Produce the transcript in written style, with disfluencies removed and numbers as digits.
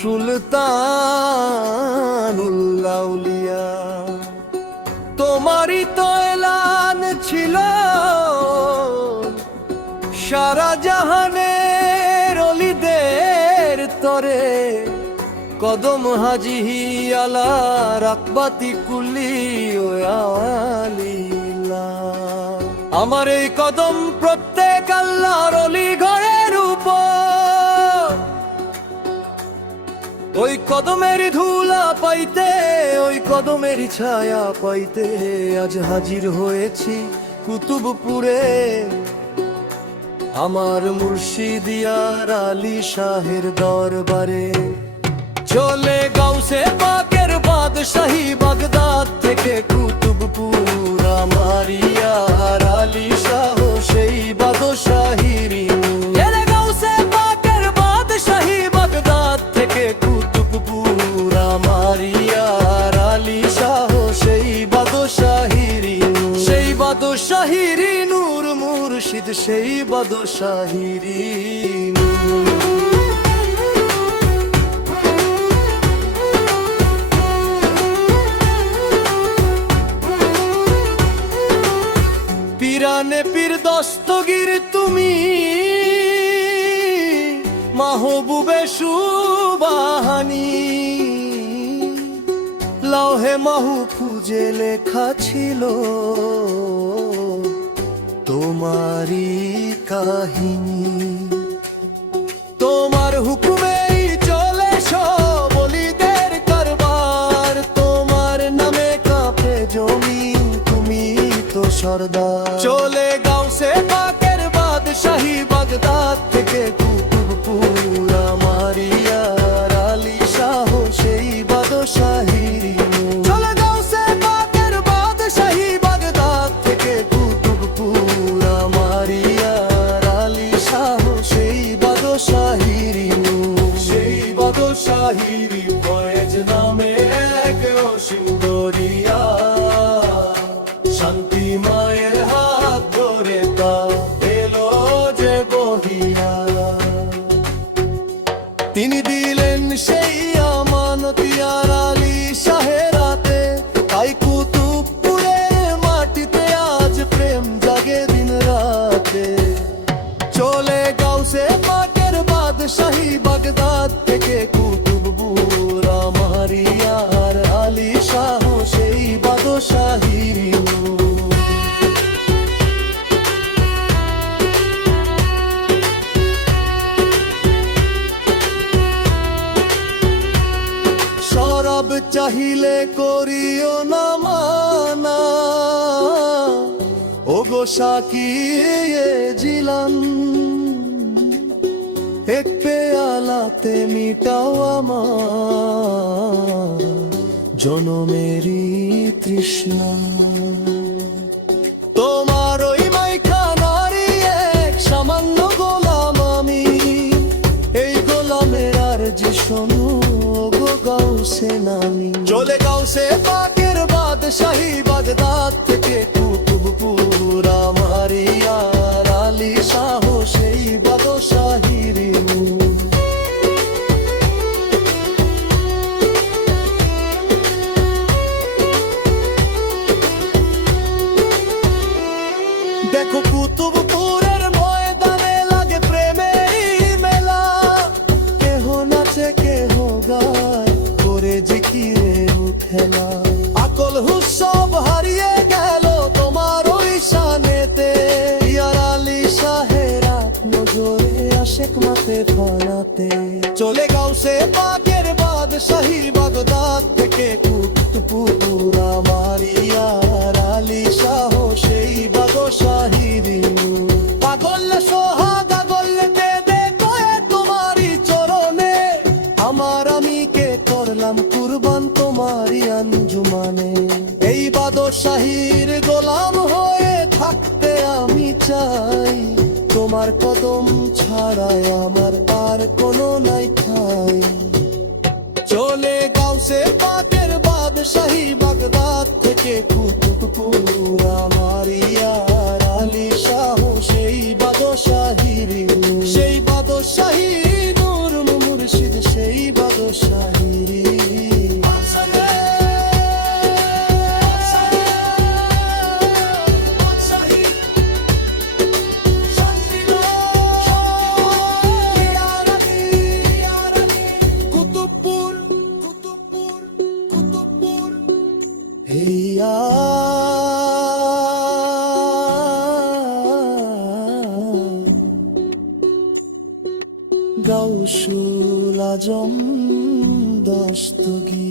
সুলতানুল্লাহ আউলিয়া। তোমারই তো এলান ছিল সারা জাহানের অলিদের তরে, কদম হাজি আলা রাকবাতি কুল্লি ওয়ালিলা। আমার এই কদম প্রত্যেক আল্লাহর অলি ঘরের উপর, ওই কদমের ধুলা পাইতে, ওই কদমের ছায়া পাইতে আজ হাজির হয়েছি কুতুবপুরে। আমার মুর্শিদিয়ার আলী শাহের দরবারে চলে গাউসে পাকের বাদশাহী বাগদাদ থেকে কুতুবপুর। আমার ইয়ার আলী শাহ সেই বাদশাহীর নূর। গাউসে পাকের বাদশাহী বাগদাদ থেকে কুতুবপুর। আমার ইয়ার আলী শাহ সেই বাদশাহীর নূর। সেই বাদশাহীর নূর মুর্শিদ সেই বাদশাহীর নূর। পিরানে পীর দস্তগীর তুমি, মাহবুবে সুবাহানি। লৌহে মাহফুজে লেখা ছিল তোমারি কাহিনী। তোমার হুকুমেই চলে সব অলিদের কারবার। তোমার নামে কাঁপে জমিন, তুমি তো সরদার। চলে গাউসে পাকের বাদশাহী বাগদাদ থেকে কুতুবপুর। আমার ইয়ার আলী শাহ সেই বাদশাহীর নূর। চলে গাউসে পাকের বাদশাহী বাগদাদ থেকে কুতুবপুর। আমার ইয়ার আলী শাহ সেই বাদশাহীর নূর। সেই বাদশাহীর ফয়েজ নামে এক অসীম দরিয়া, শান্তি মায়ের হাত ধরে তা এলো যে বহিয়া। তিনি দিলেন সেই আমানত ইয়ার আলী শাহের হাতে, তাই কুতুবপুরের মাটিতে আজ প্রেম জাগে দিন রাতে। চলে গাউসে পাকের বাদশাহী বাগদাদ থেকে কুতুবপুর। আমার ইয়ার আলী শাহ সেই বাদশাহীর নূর। শরাব চাহিলে করিও না মানা, ওগো সাকিয়ে জিলান। এক পেয়ালাতে মিটাও আমার জনমেরি তৃষ্ণা। তোমার ওই মাইখানারি এক সামান্য গোলাম আমি, এই গোলামের আরজি শোনো গো গাউসে নামি। চলে গাউসে পাকের বাদশাহী বাগদাদ থেকে কুতুবপুর। আমার ইয়ার আলী শাহ সেই বাদশাহীর নূর। দেখো কুতুবপুরের ময়দানে লাগে প্রেমের মেলা। কেহ নাচে কেহ গায় করে জিকিরের খেলা। আকল হুশ সব হারিয়ে গেল তোমার ওই শানেতে। ইয়ার আলী শাহের নজরে আশেক মাতে ফানাতে। চলে গাউসে পাকের বাদশাহী বাগদাদ থেকে কুতুবপুর। আমার ইয়ার আলী শাহ সেই বাদশাহীর নূর। পাগল সোহাগ আগল দে কয়ে তোমারি চরণে, আমার আমিকে করলাম কুরবান তোমারি আঞ্জুমানে। এই বাদশাহীর গোলাম হয়ে থাকতে আমি চাই, তোমার কদম ছাড়াই আমার আর কোনো নাই ঠাই। চলে গাউসে পাকের বাদশাহী বাগদাদ থেকে কুতুবপুর। আমার ইয়ার আলী শাহ সেই বাদশাহীর নূর। সেই বাদশাহীর নূর মুর্শিদ সেই বাদশাহীর গাউসুল আজম দস্তগীর।